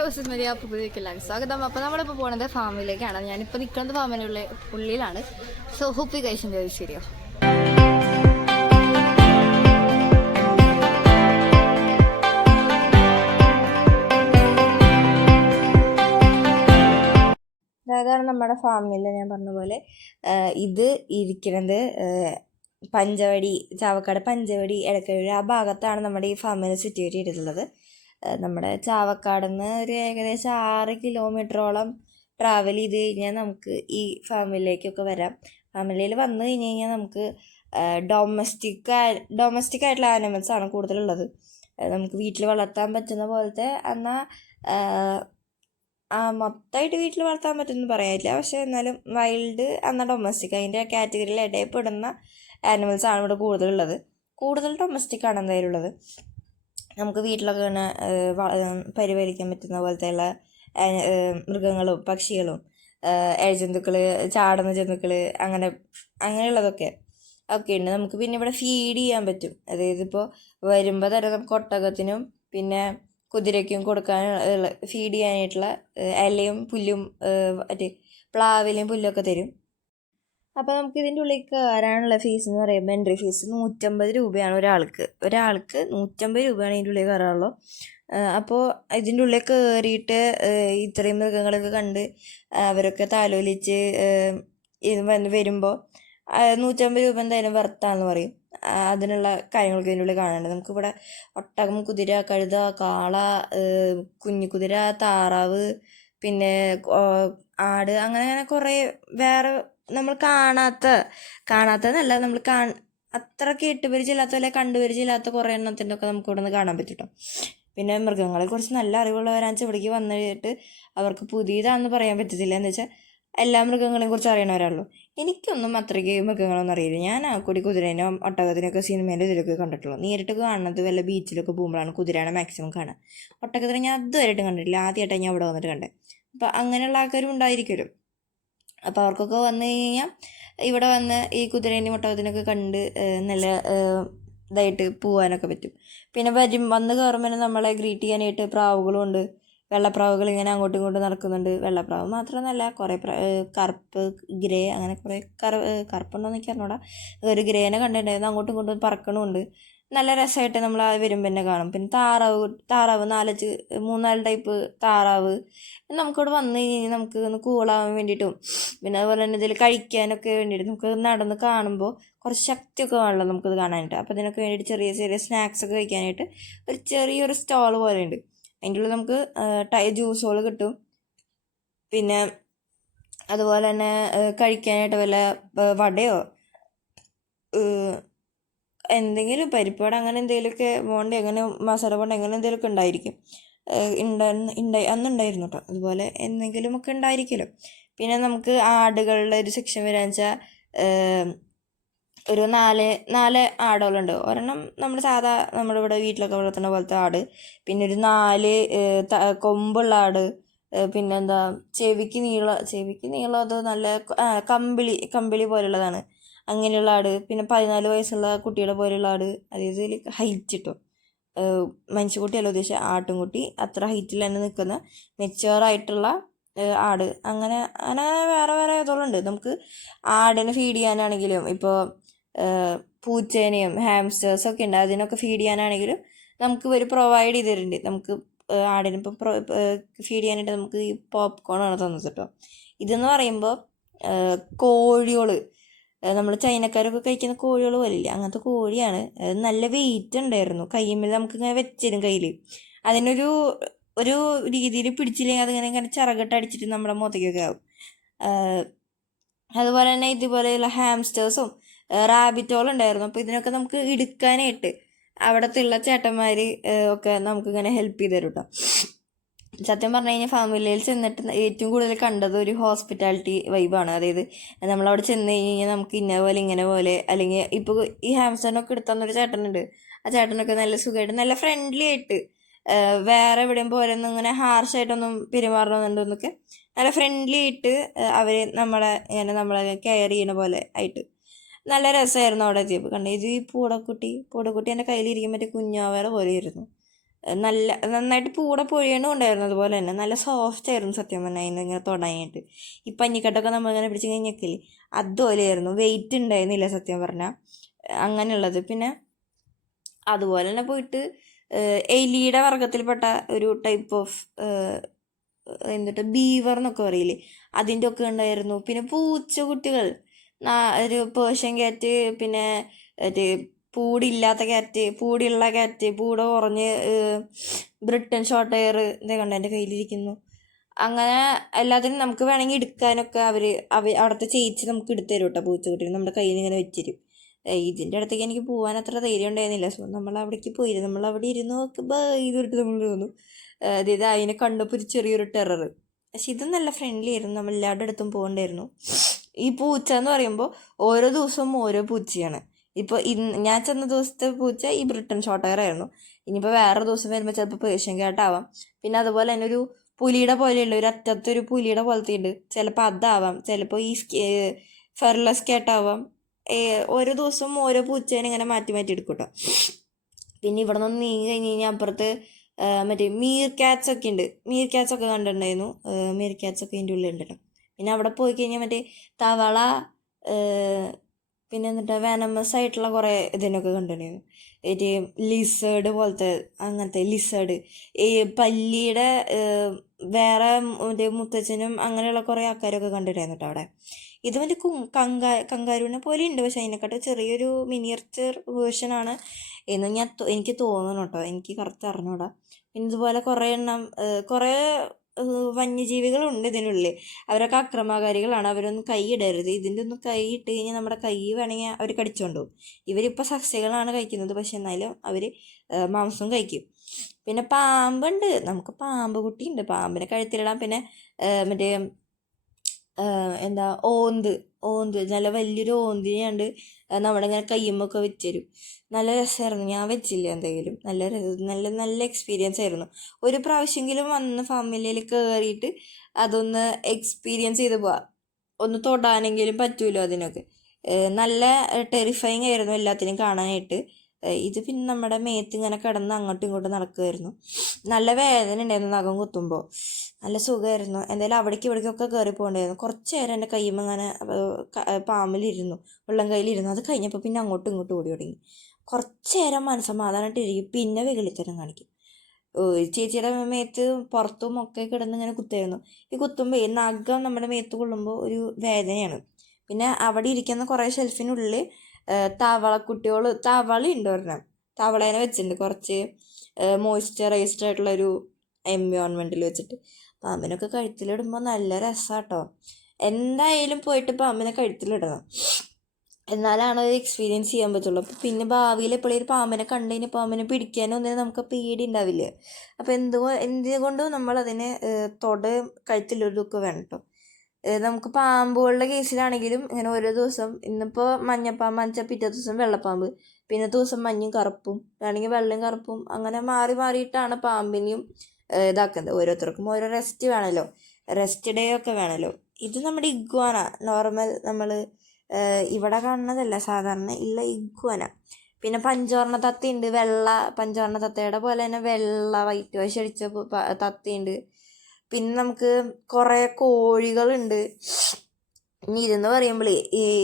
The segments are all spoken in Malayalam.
ഹലോ സുസ്മരിയ പുതിയതിലേക്കെല്ലാം സ്വാഗതം അപ്പോൾ നമ്മളിപ്പോൾ പോകുന്നത് ഫാമിലേക്കാണ് ഞാനിപ്പോൾ നിൽക്കുന്നത് ഫാമിനുള്ള ഉള്ളിലാണ്. സോ ഹുപ്പി കഴിച്ചിന്റെ ശരിയോ അതാണ് നമ്മുടെ ഫാമിൽ ഞാൻ പറഞ്ഞ പോലെ ഇത് ഇരിക്കുന്നത് പഞ്ചവടി ചാവക്കാട് പഞ്ചവടി എടക്കഴി ആ ഭാഗത്താണ് നമ്മുടെ ഈ ഫാമിൽ സിറ്റുവേറ്റ് ആ, നമ്മുടെ ചാവക്കാട് നിന്ന് ഒരു ഏകദേശം ആറ് കിലോമീറ്ററോളം ട്രാവൽ ചെയ്ത് കഴിഞ്ഞാൽ നമുക്ക് ഈ ഫാമിലിയിലേക്കൊക്കെ വരാം. ഫാമിലിയിൽ വന്നു കഴിഞ്ഞ് കഴിഞ്ഞാൽ നമുക്ക് ഡൊമസ്റ്റിക് ഡൊമസ്റ്റിക് ആയിട്ടുള്ള ആനിമൽസ് ആണ് കൂടുതലുള്ളത്. നമുക്ക് വീട്ടിൽ വളർത്താൻ പറ്റുന്ന പോലത്തെ എന്നാൽ മൊത്തമായിട്ട് വീട്ടിൽ വളർത്താൻ പറ്റുമെന്ന് പറയാനില്ല. പക്ഷേ എന്നാലും വൈൽഡ് എന്നാൽ ഡൊമസ്റ്റിക് അതിന്റെ കാറ്റഗറിയിൽ ഇടയപ്പെടുന്ന ആനിമൽസ് ആണ് ഇവിടെ കൂടുതലുള്ളത്. കൂടുതൽ ഡൊമസ്റ്റിക് ആണ് എന്തായാലും ഉള്ളത്. നമുക്ക് വീട്ടിലൊക്കെ ഏഹ്, പരിപാലിക്കാൻ പറ്റുന്ന പോലത്തെയുള്ള മൃഗങ്ങളും പക്ഷികളും ഇഴജന്തുക്കൾ ചാടുന്ന ജന്തുക്കൾ അങ്ങനെ അങ്ങനെയുള്ളതൊക്കെ ഒക്കെ ഉണ്ട്. നമുക്ക് പിന്നെ ഇവിടെ ഫീഡ് ചെയ്യാൻ പറ്റും. അതായത് ഇപ്പോൾ വരുമ്പോൾ തന്നെ നമുക്ക് ഒട്ടകത്തിനും പിന്നെ കുതിരയ്ക്കും കൊടുക്കാനുള്ള ഫീഡ് ചെയ്യാനായിട്ടുള്ള ഇലയും പുല്ലും മറ്റേ പ്ലാവിലയും പുല്ലൊക്കെ തരും. അപ്പോൾ നമുക്ക് ഇതിന്റെ ഉള്ളിൽ കയറാനുള്ള ഫീസ് എന്ന് പറയുമ്പോൾ എൻട്രി ഫീസ് നൂറ്റമ്പത് രൂപയാണ് ഒരാൾക്ക്. ഒരാൾക്ക് നൂറ്റമ്പത് രൂപയാണ് ഇതിന്റെ ഉള്ളിൽ കയറാനുള്ളൂ അപ്പോൾ ഇതിന്റെ ഉള്ളിൽ കയറിയിട്ട് ഇത്രയും മൃഗങ്ങളൊക്കെ കണ്ട് അവരൊക്കെ താലോലിച്ച് വരുമ്പോൾ നൂറ്റമ്പത് രൂപ എന്തായാലും വർത്താന്ന് പറയും. അതിനുള്ള കാര്യങ്ങളൊക്കെ ഇതിന്റെ ഉള്ളിൽ കാണാനുണ്ട്. നമുക്കിവിടെ ഒട്ടകം കുതിര കഴുത കാള കുഞ്ഞു കുതിര താറാവ് പിന്നെ ആട് അങ്ങനെ അങ്ങനെ കുറേ വേറെ നമ്മൾ കാണാത്ത കാണാത്തതല്ല നമ്മൾ കാ അത്രയ്ക്ക് ഇട്ടുപരിചയില്ലാത്ത പോലെ കണ്ടുപരിചയില്ലാത്ത കുറേ എണ്ണത്തിന്റെ ഒക്കെ നമുക്ക് ഇവിടെ നിന്ന് കാണാൻ പറ്റും. പിന്നെ മൃഗങ്ങളെ കുറിച്ച് നല്ല അറിവുള്ളവരാണെന്ന് ഇവിടേക്ക് വന്നിട്ട് അവർക്ക് പുതിയതാണെന്ന് പറയാൻ പറ്റത്തില്ല. എന്ന് വെച്ചാൽ എല്ലാ മൃഗങ്ങളെയും കുറിച്ച് അറിയണവരാണല്ലോ. എനിക്കൊന്നും അത്രയ്ക്ക് മൃഗങ്ങളൊന്നും അറിയില്ല. ഞാൻ ആ കൂടി കുതിരേനോ ഒട്ടകത്തിനൊക്കെ സിനിമേന്റെ ഇതിലൊക്കെ കണ്ടിട്ടുള്ളൂ. നേരിട്ട് കാണുന്നത് വല്ല ബീച്ചിലൊക്കെ പോകുമ്പോഴാണ് കുതിരയാണ് മാക്സിമം കാണുക ഒട്ടകത്തിനെ ഞാൻ അതുവരെയായിട്ടും കണ്ടിട്ടില്ല. ആദ്യമായിട്ടാണ് ഞാൻ അവിടെ വന്നിട്ട് കണ്ടത്. അപ്പോൾ അങ്ങനെയുള്ള ആൾക്കാരും ഉണ്ടായിരിക്കുമല്ലോ. അപ്പോൾ അവർക്കൊക്കെ വന്നു കഴിഞ്ഞാൽ ഇവിടെ വന്ന് ഈ കുതിരേനെയും ഒട്ടകത്തിനൊക്കെ കണ്ട് നല്ല ഇതായിട്ട് പോകാനൊക്കെ പറ്റും. പിന്നെ വരും വന്ന് കയറുമ്പോൾ നമ്മളെ ഗ്രീറ്റ് ചെയ്യാനായിട്ട് പ്രാവുകളും ഉണ്ട്. വെള്ളപ്രാവുകൾ ഇങ്ങനെ അങ്ങോട്ടും ഇങ്ങോട്ടും നടക്കുന്നുണ്ട്. വെള്ളപ്രാവ് മാത്രമൊന്നുമല്ല കുറേ കറുപ്പ് ഗ്രേ അങ്ങനെ കുറേ കറ കറുപ്പുണ്ടോ എന്നൊക്കെ അറിഞ്ഞൂടാ. ഒരു ഗ്രേനെ കണ്ടിട്ടുണ്ടായിരുന്നു. അങ്ങോട്ടും ഇങ്ങോട്ടും പറക്കണമുണ്ട്. നല്ല രസമായിട്ട് നമ്മൾ വരുമ്പോൾ തന്നെ കാണും. പിന്നെ താറാവ് താറാവ് നാലഞ്ച് മൂന്നാൽ ടൈപ്പ് താറാവ്. നമുക്കിവിടെ വന്നു കഴിഞ്ഞാൽ നമുക്ക് ഒന്ന് കൂളാവാൻ വേണ്ടിയിട്ടും പിന്നെ അതുപോലെ തന്നെ ഇതിൽ കഴിക്കാനൊക്കെ വേണ്ടിയിട്ട് നമുക്ക് നടന്ന് കാണുമ്പോൾ കുറച്ച് ശക്തിയൊക്കെ വേണമല്ലോ നമുക്കിത് കാണാനായിട്ട്. അപ്പോൾ ഇതിനൊക്കെ വേണ്ടിയിട്ട് ചെറിയ ചെറിയ സ്നാക്സ് ഒക്കെ കഴിക്കാനായിട്ട് ഒരു ചെറിയൊരു സ്റ്റോൾ പോലെ ഉണ്ട് അതിന്റെ ഉള്ളിൽ നമുക്ക് ടൈ ജ്യൂസുകൾ കിട്ടും. പിന്നെ അതുപോലെ തന്നെ കഴിക്കാനായിട്ട് വല്ല വടയോ എന്തെങ്കിലും പരിപ്പുവട അങ്ങനെ എന്തെങ്കിലുമൊക്കെ ബോണ്ട അങ്ങനെ മസാല ബോണ്ട അങ്ങനെ എന്തെങ്കിലുമൊക്കെ ഉണ്ടായിരിക്കും. ഉണ്ടായിരുന്നു ഉണ്ടായി അന്നുണ്ടായിരുന്നു കേട്ടോ അതുപോലെ എന്തെങ്കിലുമൊക്കെ ഉണ്ടായിരിക്കുമല്ലോ പിന്നെ നമുക്ക് ആടുകളുടെ ഒരു സെക്ഷൻ വരാന്ന് വെച്ചാൽ ഒരു നാല് നാല് ആടുകളുണ്ട്. ഒരെണ്ണം നമ്മൾ സാധാ നമ്മുടെ ഇവിടെ വീട്ടിലൊക്കെ വളർത്തുന്ന പോലത്തെ ആട്. പിന്നെ ഒരു നാല് കൊമ്പുള്ള ആട്. പിന്നെന്താ ചെവിക്ക് നീളം ചെവിക്ക് നീളം അത് നല്ല കമ്പിളി കമ്പിളി പോലുള്ളതാണ്. അങ്ങനെയുള്ള ആട്. പിന്നെ പതിനാല് വയസ്സുള്ള കുട്ടികളെ പോലെയുള്ള ആട്. അതായത് ഹൈറ്റ് കിട്ടും മനുഷ്യക്കുട്ടിയല്ല ആട്ടും ആട്ടുംകുട്ടി. അത്ര ഹൈറ്റിൽ തന്നെ നിൽക്കുന്ന മെച്ചുവർ ആയിട്ടുള്ള ആട്. അങ്ങനെ അങ്ങനെ വേറെ വേറെ ഏതോളുണ്ട്. നമുക്ക് ആടിനെ ഫീഡ് ചെയ്യാനാണെങ്കിലും ഇപ്പോൾ പൂച്ചേനെയും ഹാംസ്റ്റേഴ്സ് ഒക്കെ ഉണ്ട്. അതിനൊക്കെ ഫീഡ് ചെയ്യാനാണെങ്കിലും നമുക്ക് ഇവർ പ്രൊവൈഡ് ചെയ്തിട്ടുണ്ട്. നമുക്ക് ആടിനിപ്പോൾ പ്രൊ ഫീഡ് ചെയ്യാനായിട്ട് നമുക്ക് ഈ പോപ്കോൺ ആണ് തന്നത് കേട്ടോ. ഇതെന്ന് പറയുമ്പോൾ കോഴികൾ നമ്മൾ ചൈനക്കാരൊക്കെ കഴിക്കുന്ന കോഴികൾ പോലില്ല അങ്ങനത്തെ കോഴിയാണ്. നല്ല വെയിറ്റ് ഉണ്ടായിരുന്നു. കയ്യുമ്മിൽ നമുക്ക് ഇങ്ങനെ വെച്ചിരും കയ്യിൽ അതിനൊരു ഒരു രീതിയിൽ പിടിച്ചില്ലെങ്കിൽ അതിങ്ങനെ ഇങ്ങനെ ചിറകിട്ട് അടിച്ചിട്ട് നമ്മുടെ മുഖത്തേക്കൊക്കെ ആവും. അതുപോലെ തന്നെ ഇതുപോലെയുള്ള ഹാംസ്റ്റേഴ്സും റാബിറ്റോൾ ഉണ്ടായിരുന്നു. അപ്പോൾ ഇതിനൊക്കെ നമുക്ക് എടുക്കാനായിട്ട് അവിടത്തെ ഉള്ള ചേട്ടന്മാർ ഒക്കെ നമുക്കിങ്ങനെ ഹെൽപ്പ് ചെയ്ത് തരും കേട്ടോ സത്യം പറഞ്ഞു കഴിഞ്ഞാൽ ഫാമിലിയിൽ ചെന്നിട്ട് ഏറ്റവും കൂടുതൽ കണ്ടത് ഒരു ഹോസ്പിറ്റാലിറ്റി വൈബാണ്. അതായത് നമ്മളവിടെ ചെന്ന് കഴിഞ്ഞ് കഴിഞ്ഞാൽ നമുക്ക് ഇന്ന പോലെ ഇങ്ങനെ പോലെ അല്ലെങ്കിൽ ഇപ്പോൾ ഈ ഹാംസ്റ്ററിനൊക്കെ എടുത്തന്നൊരു ചേട്ടനുണ്ട്. ആ ചേട്ടനൊക്കെ നല്ല സുഖമായിട്ട് നല്ല ഫ്രണ്ട്ലി ആയിട്ട് വേറെ എവിടെയും പോലെ ഒന്നും ഇങ്ങനെ ഹാർഷായിട്ടൊന്നും പെരുമാറണമെന്നുണ്ടോന്നൊക്കെ നല്ല ഫ്രണ്ട്ലി ആയിട്ട് അവർ നമ്മളെ ഇങ്ങനെ നമ്മളെ കെയർ ചെയ്യണ പോലെ ആയിട്ട്. നല്ല രസമായിരുന്നു അവിടെ എത്തിയപ്പോൾ കണ്ടു? ഇത് ഈ പൂടക്കുട്ടി പൂടക്കുട്ടി എന്റെ കയ്യിലിരിക്കുമ്പോൾ മറ്റേ കുഞ്ഞാവേറെ പോലെ ആയിരുന്നു നല്ല നന്നായിട്ട് പൂടെ പൊഴിയണും ഉണ്ടായിരുന്നു. അതുപോലെ തന്നെ നല്ല സോഫ്റ്റ് ആയിരുന്നു സത്യം പറഞ്ഞാൽ അതിന് ഇങ്ങനെ തുടങ്ങിയിട്ട് ഈ പഞ്ഞിക്കട്ടൊക്കെ നമ്മളിങ്ങനെ പിടിച്ച് കഴിഞ്ഞാൽ അതുപോലെയായിരുന്നു. വെയിറ്റ് ഉണ്ടായിരുന്നില്ല സത്യം പറഞ്ഞാൽ അങ്ങനെയുള്ളത്. പിന്നെ അതുപോലെ തന്നെ പോയിട്ട് എലിയുടെ വർഗത്തിൽപ്പെട്ട ഒരു ടൈപ്പ് ഓഫ് എന്നിട്ട് ബീവർ എന്നൊക്കെ പറയില്ലേ? അതിന്റെ ഒക്കെ ഉണ്ടായിരുന്നു. പിന്നെ പൂച്ചക്കുട്ടികൾ ഒരു പേർഷ്യൻ ക്യാറ്റ് പിന്നെ പൂടില്ലാത്ത ക്യാറ്റ് പൂടിയുള്ള ക്യാറ്റ് പൂട കുറഞ്ഞ് ബ്രിട്ടൻ ഷോർട്ട് ഹെയർ ഇതേ കണ്ട എന്റെ കയ്യിലിരിക്കുന്നു. അങ്ങനെ എല്ലാത്തിനും നമുക്ക് വേണമെങ്കിൽ എടുക്കാനൊക്കെ അവർ അവ അവിടുത്തെ ചേച്ചി നമുക്ക് എടുത്തു തരും കേട്ടോ പൂച്ചക്കുട്ടികൾ നമ്മുടെ കയ്യിൽ ഇങ്ങനെ വെച്ചിരും ഇതിന്റെ അടുത്തേക്ക് എനിക്ക് പോകാൻ അത്ര ധൈര്യം ഉണ്ടായിരുന്നില്ല. സോ നമ്മൾ അവിടേക്ക് പോയിരുന്നു നമ്മൾ അവിടെ ഇരുന്ന് നോക്കുമ്പോൾ ഇതൊരിട്ട് നമ്മൾ തോന്നു അതായത് അതിനെ കണ്ടപ്പോൾ ഒരു ചെറിയൊരു ടെറർ പക്ഷെ ഇത് നല്ല ഫ്രണ്ട്ലി ആയിരുന്നു. നമ്മൾ എല്ലാവരുടെ അടുത്തും പോകണ്ടായിരുന്നു. ഈ പൂച്ച എന്ന് പറയുമ്പോൾ ഓരോ ദിവസവും ഓരോ പൂച്ചയാണ്. ഇപ്പോൾ ഞാൻ ചെന്ന ദിവസത്തെ പൂച്ച ഈ ബ്രിട്ടൻ ഷോർട്ട് ആയിരുന്നു ഇനിയിപ്പോൾ വേറെ ദിവസം വരുമ്പോൾ ചിലപ്പോൾ പേർഷ്യൻ കേട്ടാവാം. പിന്നെ അതുപോലെ തന്നെ ഒരു പുലിയുടെ പോലെയുള്ള ഒരു അറ്റത്തൊരു പുലിയുടെ പോലത്തെ ഉണ്ട് ചിലപ്പോൾ അതാവാം. ചിലപ്പോൾ ഈ ഫെർലെസ് കേട്ടാവാം. ഓരോ ദിവസവും ഓരോ പൂച്ചേനെ ഇങ്ങനെ മാറ്റി മാറ്റി എടുക്കും കേട്ടോ പിന്നെ ഇവിടെ നിന്ന് നീങ്ങി കഴിഞ്ഞ് കഴിഞ്ഞാൽ അപ്പുറത്ത് മറ്റേ മീർ ക്യാറ്റ്സ് ഒക്കെ ഉണ്ട്. മീർ ക്യാറ്റ്സ് ഒക്കെ കണ്ടിട്ടുണ്ടായിരുന്നു. മീർ ക്യാറ്റ്സ് ഒക്കെ ഇതിന്റെ ഉള്ളിൽ ഉണ്ട് കേട്ടോ പിന്നെ അവിടെ പോയി കഴിഞ്ഞാൽ മറ്റേ തവള പിന്നെ എന്നിട്ട് വെനമസ് ആയിട്ടുള്ള കുറേ ഇതിനൊക്കെ കണ്ടിരുന്നു ഒരു ലിസേഡ് പോലത്തെ അങ്ങനത്തെ ലിസേഡ് ഈ പല്ലിയുടെ വേറെ മറ്റേ മുത്തച്ഛനും അങ്ങനെയുള്ള കുറേ ആൾക്കാരൊക്കെ കണ്ടിരുന്നു അവിടെ. ഇത് മറ്റേ കങ്കാ കങ്കാരുവിനെ പോലെ ഉണ്ട് പക്ഷെ അതിനെക്കാട്ടും ചെറിയൊരു മിനിയേച്ചർ വേർഷനാണ് എന്ന് ഞാൻ എനിക്ക് തോന്നുന്നു കേട്ടോ എനിക്ക് കറക്റ്റ് അറിഞ്ഞൂടാ. പിന്നെ ഇതുപോലെ കുറേ എണ്ണം കുറേ വന്യജീവികളുണ്ട് ഇതിനുള്ളിൽ. അവരൊക്കെ അക്രമകാരികളാണ്. അവരൊന്നും കൈ ഇടരുത്. ഇതിന്റെ ഒന്നും കൈ ഇട്ട് കഴിഞ്ഞാൽ നമ്മുടെ കൈ വേണമെങ്കിൽ അവർ കടിച്ചോണ്ടു ഇവരിപ്പോൾ സസ്യങ്ങളാണ് കഴിക്കുന്നത്. പക്ഷെ എന്നാലും അവർ മാംസം കഴിക്കും. പിന്നെ പാമ്പുണ്ട്. നമുക്ക് പാമ്പ് കുട്ടിയുണ്ട്. പാമ്പിനെ കഴുത്തിലിടാം. പിന്നെ മറ്റേ എന്താ ഓന്ത്. ഓന്ത് നല്ല വലിയൊരു ഓന്തിനെയാണ്ട് നമ്മുടെ ഇങ്ങനെ കയ്യുമ്പൊക്കെ വെച്ചുതരും നല്ല രസമായിരുന്നു. ഞാൻ വെച്ചില്ല എന്തെങ്കിലും. നല്ല നല്ല നല്ല എക്സ്പീരിയൻസ് ആയിരുന്നു. ഒരു പ്രാവശ്യമെങ്കിലും വന്ന് ഫാമിലിയിൽ കയറിയിട്ട് അതൊന്ന് എക്സ്പീരിയൻസ് ചെയ്ത് പോവാം. ഒന്ന് തൊടാനെങ്കിലും പറ്റുമല്ലോ അതിനൊക്കെ. നല്ല ടെറിഫൈങ് ആയിരുന്നു എല്ലാത്തിനും കാണാനായിട്ട്. ഇത് പിന്നെ നമ്മുടെ മേത്ത് ഇങ്ങനെ കിടന്ന് അങ്ങോട്ടും ഇങ്ങോട്ടും നടക്കുമായിരുന്നു നല്ല വേദന ഉണ്ടായിരുന്നു നഖം കുത്തുമ്പോൾ നല്ല സുഖമായിരുന്നു. എന്തായാലും അവിടേക്ക് ഇവിടേക്കൊക്കെ കയറി പോകണ്ടായിരുന്നു. കുറച്ച് നേരം എന്റെ കയ്യും ഇങ്ങനെ പാമ്പിലിരുന്നു. വെള്ളം കയ്യിലിരുന്നു. അത് കഴിഞ്ഞപ്പോൾ പിന്നെ അങ്ങോട്ടും ഇങ്ങോട്ടും ഓടി തുടങ്ങി. കുറച്ച് നേരം മനസ്സമാധാനമായിട്ട് ഇരിക്കും പിന്നെ വെകിളിത്തരം കാണിക്കും. ചേച്ചിയുടെ മേത്ത് പുറത്തും ഒക്കെ കിടന്ന് ഇങ്ങനെ കുത്തായിരുന്നു ഈ കുത്തുമ്പോൾ നഖം നമ്മുടെ മേത്ത് കൊള്ളുമ്പോൾ ഒരു വേദനയാണ്. പിന്നെ അവിടെ ഇരിക്കുന്ന കുറേ ഷെൽഫിനുള്ളിൽ തവളക്കുട്ടികൾ തവള ഉണ്ട് ഒരെണ്ണം. തവളേനെ വെച്ചിട്ടുണ്ട്. കുറച്ച് മോയ്സ്ചറൈസ്ഡ് ആയിട്ടുള്ള ഒരു എൻവയോൺമെന്റിൽ വെച്ചിട്ട്. പാമ്പിനൊക്കെ കഴുത്തിലിടുമ്പോൾ നല്ല രസാട്ടോ. എന്തായാലും പോയിട്ട് പാമ്പിനെ കഴുത്തിലിടണം. എന്നാലാണ് ഒരു എക്സ്പീരിയൻസ് ചെയ്യാൻ പറ്റുള്ളൂ. അപ്പോൾ പിന്നെ ഭാവിയിൽ എപ്പോഴും പാമ്പിനെ കണ്ടു കഴിഞ്ഞാൽ പാമ്പിനെ പിടിക്കാനോ ഒന്നിനും നമുക്ക് പേടി ഉണ്ടാവില്ല. അപ്പോൾ എന്തുകൊ എന്തുകൊണ്ടും നമ്മൾ അതിനെ തൊട കഴുത്തിലിടുകയൊക്കെ വേണം കേട്ടോ നമുക്ക് പാമ്പുകളുടെ കേസിലാണെങ്കിലും ഇങ്ങനെ ഓരോ ദിവസം ഇന്നിപ്പോൾ മഞ്ഞപ്പാമ്പ് വെച്ചാൽ പിറ്റേ ദിവസം വെള്ളപ്പാമ്പ് പിന്നെ ദിവസം മഞ്ഞും കറുപ്പും വേണമെങ്കിൽ വെള്ളയും കറുപ്പും അങ്ങനെ മാറി മാറിയിട്ടാണ് പാമ്പിനെയും ഇതാക്കുന്നത്. ഓരോരുത്തർക്കും ഓരോ റെസ്റ്റ് വേണമല്ലോ റെസ്റ്റ് ഡേ ഒക്കെ വേണമല്ലോ ഇത് നമ്മുടെ ഇഗ്വാന നോർമൽ നമ്മൾ ഇവിടെ കാണുന്നതല്ല സാധാരണ ഇല്ല ഇഗ്വാന. പിന്നെ പഞ്ചവർണ തത്തയുണ്ട് വെള്ള പഞ്ചവർണ തത്തയുടെ പോലെ തന്നെ വെള്ള വൈറ്റ് വാഷ് അടിച്ച തത്തയുണ്ട്. പിന്നെ നമുക്ക് കുറേ കോഴികളുണ്ട്. ഇനി ഇതെന്ന് പറയുമ്പോഴേ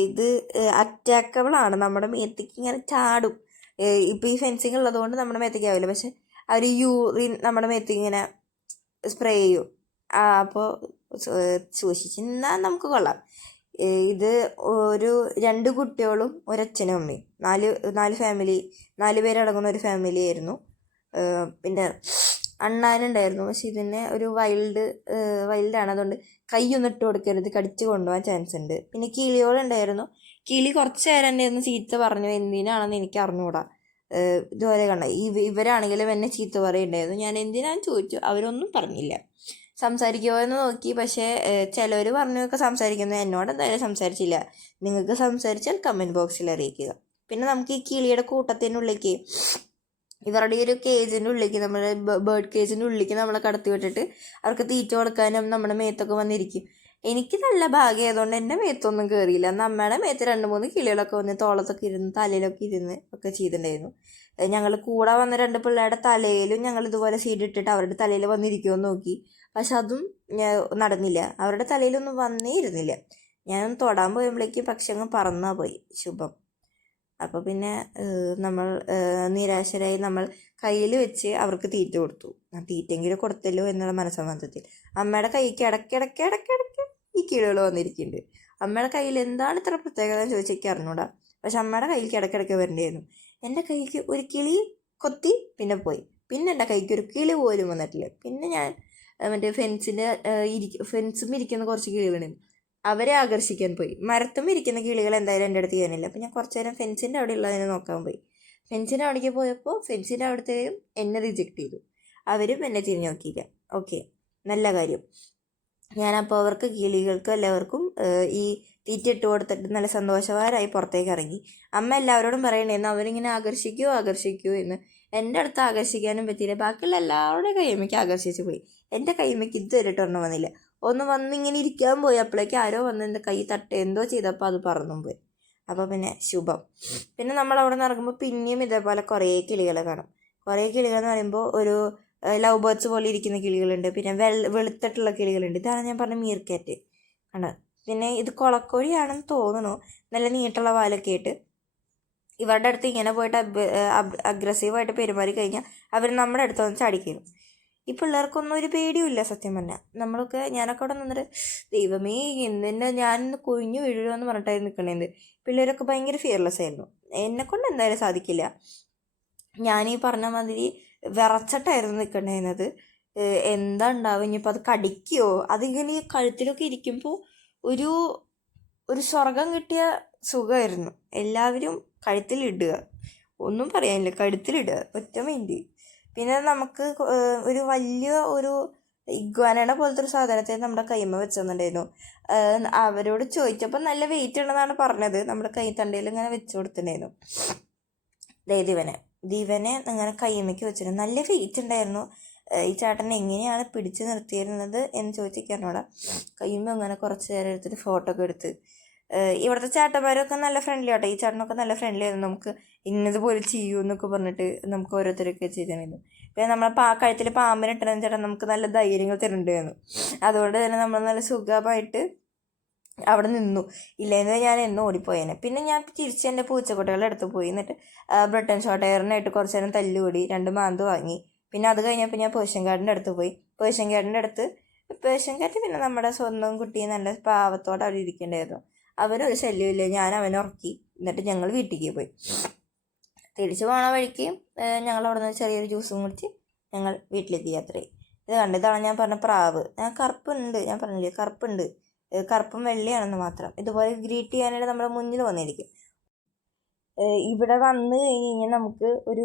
ഇത് അറ്റാക്കബിൾ ആണ്. നമ്മുടെ മേത്തേക്ക് ഇങ്ങനെ ചാടും. ഇപ്പോൾ ഈ ഫെൻസിങ് ഉള്ളതുകൊണ്ട് നമ്മുടെ മേത്തേക്ക് ആവില്ല. പക്ഷെ അവർ യൂറിൻ നമ്മുടെ മേത്തേക്ക് ഇങ്ങനെ സ്പ്രേ ചെയ്യും. അപ്പോൾ സൂക്ഷിച്ചിരുന്നാൽ നമുക്ക് കൊള്ളാം. ഇത് ഒരു രണ്ട് കുട്ടികളും ഒരച്ഛനും അമ്മയും. നാല് നാല് ഫാമിലി നാല് പേരടങ്ങുന്ന ഒരു ഫാമിലി ആയിരുന്നു. പിന്നെ അണ്ണാനുണ്ടായിരുന്നു. പക്ഷെ ഇതിനെ ഒരു വൈൽഡ് വൈൽഡാണ് അതുകൊണ്ട് കൈയൊന്നും ഇട്ട് കൊടുക്കരുത്. കടിച്ചു കൊണ്ടുപോകാൻ ചാൻസ് ഉണ്ട്. പിന്നെ കിളിയോടുണ്ടായിരുന്നു കിളി കുറച്ച് നേരം എന്റെ ഒന്ന് ചീത്ത പറഞ്ഞു. എന്തിനാണെന്ന് എനിക്ക് അറിഞ്ഞുകൂടാ ഇതുപോലെ കണ്ട ഇവ ഇവരാണെങ്കിലും എന്നെ ചീത്ത പറയുണ്ടായിരുന്നു ഞാൻ എന്തിനാന്ന് ചോദിച്ചു. അവരൊന്നും പറഞ്ഞില്ല. സംസാരിക്കുമോ എന്ന് നോക്കി. പക്ഷേ ചിലവർ പറഞ്ഞൊക്കെ സംസാരിക്കുന്നു. എന്നോട് എന്തായാലും സംസാരിച്ചില്ല. നിങ്ങൾക്ക് സംസാരിച്ചാൽ കമന്റ് ബോക്സിൽ അറിയിക്കുക. പിന്നെ നമുക്ക് ഈ കിളിയുടെ കൂട്ടത്തിനുള്ളിലേക്ക് ഇവരുടെ ഈ ഒരു കേജിന്റെ ഉള്ളിലേക്ക് നമ്മുടെ ബേർഡ് കേജിന്റെ ഉള്ളിലേക്ക് നമ്മളെ കടത്തി വിട്ടിട്ട് അവർക്ക് തീറ്റ കൊടുക്കാനും നമ്മുടെ മേത്തൊക്കെ വന്നിരിക്കും. എനിക്ക് നല്ല ഭാഗ്യമായതുകൊണ്ട് എന്റെ മേത്തൊന്നും കയറിയില്ല നമ്മുടെ മേത്ത് രണ്ട് മൂന്ന് കിളികളൊക്കെ വന്ന് തോളത്തൊക്കെ ഇരുന്ന് തലയിലൊക്കെ ഇരുന്ന് ഒക്കെ ചെയ്തിട്ടുണ്ടായിരുന്നു. ഞങ്ങൾ കൂടെ വന്ന രണ്ട് പിള്ളേരുടെ തലയിലും ഞങ്ങൾ ഇതുപോലെ സീഡ് ഇട്ടിട്ട് അവരുടെ തലയിൽ വന്നിരിക്കുമെന്ന് നോക്കി. പക്ഷെ അതും നടന്നില്ല. അവരുടെ തലയിലൊന്നും വന്നേ ഇരുന്നില്ല. ഞാനൊന്ന് തൊടാൻ പോയപ്പോഴേക്കും പക്ഷെ അങ്ങ് പറന്നാ പോയി. ശുഭം. അപ്പോൾ പിന്നെ നമ്മൾ നിരാശരായി നമ്മൾ കയ്യിൽ വെച്ച് അവർക്ക് തീറ്റ കൊടുത്തു. ആ തീറ്റെങ്കിലും കൊടുത്തല്ലോ എന്നുള്ള മനസ്സമ്മതത്തിൽ അമ്മയുടെ കൈക്ക് ഇടയ്ക്കിടയ്ക്ക് ഇടയ്ക്കിടയ്ക്ക് ഈ കിളികൾ വന്നിരിക്കുന്നുണ്ട്. അമ്മയുടെ കയ്യിൽ എന്താണ് ഇത്ര പ്രത്യേകത എന്ന് ചോദിച്ചാൽ എനിക്ക് അറിഞ്ഞൂടാ. പക്ഷെ അമ്മയുടെ കയ്യിലേക്ക് ഇടയ്ക്കിടയ്ക്ക് വരണ്ടായിരുന്നു എന്റെ കൈക്ക് ഒരു കിളി കൊത്തി പിന്നെ പോയി. പിന്നെ എന്റെ കൈക്ക് ഒരു കിളി പോലും വന്നിട്ടില്ല. പിന്നെ ഞാൻ മറ്റേ ഫെൻസിന്റെ ഇരിക്കും ഫെൻസും ഇരിക്കുന്ന കുറച്ച് കിളികളുണ്ട്. അവരെ ആകർഷിക്കാൻ പോയി. മരത്തും ഇരിക്കുന്ന കിളികൾ എന്തായാലും എന്റെ അടുത്ത് ചെയ്യാനില്ല അപ്പം ഞാൻ കുറച്ച് നേരം ഫെൻസിന്റെ അവിടെ ഉള്ളതിനെ നോക്കാൻ പോയി. ഫെൻസിന്റെ അവിടേക്ക് പോയപ്പോൾ ഫെൻസിന്റെ അവിടുത്തെയും എന്നെ റിജക്റ്റ് ചെയ്തു. അവരും എന്നെ തിരിഞ്ഞു നോക്കിയില്ല. ഓക്കെ നല്ല കാര്യം. ഞാനപ്പോൾ അവർക്ക് കിളികൾക്കും എല്ലാവർക്കും ഈ തീറ്റ ഇട്ട് കൊടുത്തിട്ട് നല്ല സന്തോഷവാരായി പുറത്തേക്ക് ഇറങ്ങി. അമ്മ എല്ലാവരോടും പറയണേന്ന് അവരിങ്ങനെ ആകർഷിക്കുമോ ആകർഷിക്കുമോ എന്ന് എന്റെ അടുത്ത് ആകർഷിക്കാനും പറ്റിയില്ല. ബാക്കിയുള്ള എല്ലാവരുടെ കൈമയ്ക്ക് ആകർഷിച്ച് പോയി. എന്റെ കൈമയ്ക്ക് ഇതുവരെ ഒരെണ്ണം വന്നില്ല. ഒന്ന് വന്ന് ഇങ്ങനെ ഇരിക്കാൻ പോയി. അപ്പോഴേക്ക് ആരോ വന്ന് എന്റെ കൈ തട്ട് എന്തോ ചെയ്തപ്പോൾ അത് പറന്നും പോയി. അപ്പോൾ പിന്നെ ശുഭം. പിന്നെ നമ്മൾ അവിടെ നിന്ന് ഇറങ്ങുമ്പോൾ പിന്നെയും ഇതേപോലെ കുറേ കിളികളെ കാണും. കുറേ കിളികൾ എന്ന് പറയുമ്പോൾ ഒരു ലവ് ബേർഡ്സ് പോലെ ഇരിക്കുന്ന കിളികളുണ്ട്. പിന്നെ വെൾ വെളുത്തിട്ടുള്ള കിളികളുണ്ട്. ഇതാണ് ഞാൻ പറഞ്ഞ മീർക്കാറ്റ്. ആണ്. പിന്നെ ഇത് കുളക്കോഴിയാണെന്ന് തോന്നുന്നു. നല്ല നീട്ടുള്ള വാലൊക്കെ ആയിട്ട്. ഇവരുടെ അടുത്ത് ഇങ്ങനെ പോയിട്ട് അഗ്രസീവായിട്ട് പെരുമാറി കഴിഞ്ഞാൽ അവർ നമ്മുടെ അടുത്ത് വന്ന് ചാടിക്കയും ഈ പിള്ളേർക്കൊന്നും ഒരു പേടിയുമില്ല സത്യം പറഞ്ഞാൽ നമ്മളൊക്കെ ഞാനൊക്കെ അവിടെ നിന്നിട്ട് ദൈവമേ എന്നെ ഞാൻ കൊഴിഞ്ഞു വീഴുമോ എന്ന് പറഞ്ഞിട്ടായിരുന്നു നിൽക്കണേത് പിള്ളേരൊക്കെ ഭയങ്കര ഫിയർലെസ് ആയിരുന്നു. എന്നെക്കൊണ്ട് എന്തായാലും സാധിക്കില്ല. ഞാനീ പറഞ്ഞ മാതിരി വിറച്ചിട്ടായിരുന്നു നിൽക്കണേന്നത് എന്താ ഉണ്ടാവുക? ഇനിയിപ്പോൾ അത് കടിക്കുമോ അതിങ്ങനെ ഈ കഴുത്തിലൊക്കെ ഇരിക്കുമ്പോൾ ഒരു ഒരു സ്വർഗം കിട്ടിയ സുഖമായിരുന്നു. എല്ലാവരും കഴുത്തിലിടുക. ഒന്നും പറയാനില്ല കഴുത്തിലിടുക. ഒറ്റ മൈൻഡ് പിന്നെ നമുക്ക് ഒരു വലിയ ഒരു ഇഗ്വാനയുടെ പോലത്തെ ഒരു സാധനത്തെ നമ്മുടെ കൈമ വെച്ചെന്നുണ്ടായിരുന്നു. അവരോട് ചോദിച്ചപ്പോൾ നല്ല വെയിറ്റ് ഉണ്ടെന്നാണ് പറഞ്ഞത്. നമ്മുടെ തണ്ടയിൽ ഇങ്ങനെ വെച്ച് കൊടുത്തിട്ടുണ്ടായിരുന്നു. ദേ ദിവനെ ദിവനെ ഇങ്ങനെ കൈമയ്ക്ക് വെച്ചിരുന്നു നല്ല വെയിറ്റ് ഉണ്ടായിരുന്നു. ഈ ചേട്ടൻ എങ്ങനെയാണ് പിടിച്ചു നിർത്തിയിരുന്നത് എന്ന് ചോദിച്ചിരിക്കാനോടാ കൈമ അങ്ങനെ കുറച്ച് നേരം എടുത്തിട്ട് ഫോട്ടോ ഒക്കെ എടുത്ത്. ഇവിടുത്തെ ചേട്ടന്മാരൊക്കെ നല്ല ഫ്രണ്ട്ലി ആട്ടോ. ഈ ചേട്ടനൊക്കെ നല്ല ഫ്രണ്ട്ലി ആയിരുന്നു. നമുക്ക് ഇന്നതുപോലെ ചെയ്യൂ എന്നൊക്കെ പറഞ്ഞിട്ട് നമുക്ക് ഓരോരുത്തരൊക്കെ ചെയ്തിരുന്നു. പിന്നെ നമ്മളെ പാ കഴുത്തിൽ പാമ്പിനെ ഇട്ടിരുന്ന ചേട്ടൻ നമുക്ക് നല്ല ധൈര്യങ്ങൾ തരുന്നുണ്ടായിരുന്നു അതുകൊണ്ട് തന്നെ നമ്മൾ നല്ല സുഖമായിട്ട് അവിടെ നിന്നു. ഇല്ലെങ്കിൽ ഞാൻ എന്നും ഓടിപ്പോയേനെ. പിന്നെ ഞാൻ തിരിച്ച് എന്റെ പൂച്ചക്കുട്ടികളുടെ അടുത്ത് പോയി. എന്നിട്ട് ബ്രിട്ടൻ ഷോർട്ട് എയറിനായിട്ട് കുറച്ച് നേരം തല്ലുകൂടി രണ്ട് മാന്ത് വാങ്ങി. പിന്നെ അത് കഴിഞ്ഞപ്പോൾ ഞാൻ പേർഷ്യൻ കാർഡിന്റെ അടുത്ത് പോയി. പേർഷ്യൻ കാർഡിന്റെ അടുത്ത് പേർഷ്യൻ ഗാർഡ് പിന്നെ നമ്മുടെ സ്വന്തം കുട്ടി നല്ല പാവത്തോടെ അവിടെ ഇരിക്കേണ്ടായിരുന്നു. അവനൊരു ശല്യമില്ല ഞാൻ അവനെ ഉറക്കി. എന്നിട്ട് ഞങ്ങൾ വീട്ടിലേക്ക് പോയി. തിരിച്ചു പോണ വഴിക്ക് ഞങ്ങൾ അവിടെ നിന്ന് ചെറിയൊരു ജ്യൂസും കുടിച്ച് ഞങ്ങൾ വീട്ടിലെത്തി യാത്രയായി. ഇത് കണ്ട് ഇതാണ് ഞാൻ പറഞ്ഞ പ്രാവ്. ഞാൻ കറുപ്പുണ്ട്. ഞാൻ പറഞ്ഞില്ലേ കറുപ്പുണ്ട്. കറുപ്പും വെള്ളയാണെന്ന് മാത്രം. ഇതുപോലെ ഗ്രീറ്റ് ചെയ്യാനായിട്ട് നമ്മുടെ മുന്നിൽ വന്നിരിക്കും. ഇവിടെ വന്ന് കഴിഞ്ഞ് കഴിഞ്ഞാൽ നമുക്ക് ഒരു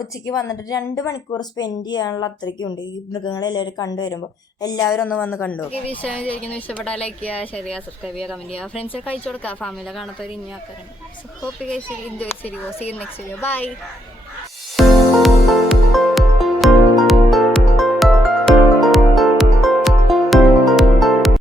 ഉച്ചയ്ക്ക് വന്നിട്ട് രണ്ട് മണിക്കൂർ സ്പെൻഡ് ചെയ്യാനുള്ള അത്രയ്ക്കും ഉണ്ട്. ഈ മൃഗങ്ങളെ എല്ലാവരും കണ്ടുവരുമ്പോൾ എല്ലാവരും ഒന്ന് വന്ന് കണ്ടു വിഷയം ഇഷ്ടപ്പെട്ടാൽ ലൈക്ക് ചെയ്യുക ഷെയർ ചെയ്യുക സബ്സ്ക്രൈബ് ചെയ്യുക കമന്റ് ചെയ്യുക. ഫ്രണ്ട്സിനെ കഴിച്ചു കൊടുക്കുക. ഫാമിലി കാണാത്തവർ ഇനി ആക്കാറുണ്ട്. സോ ഹോപ്പ് ഗൈസ് എൻജോയ് ശരി സീ നെക്സ്റ്റ് വീഡിയോ ബൈ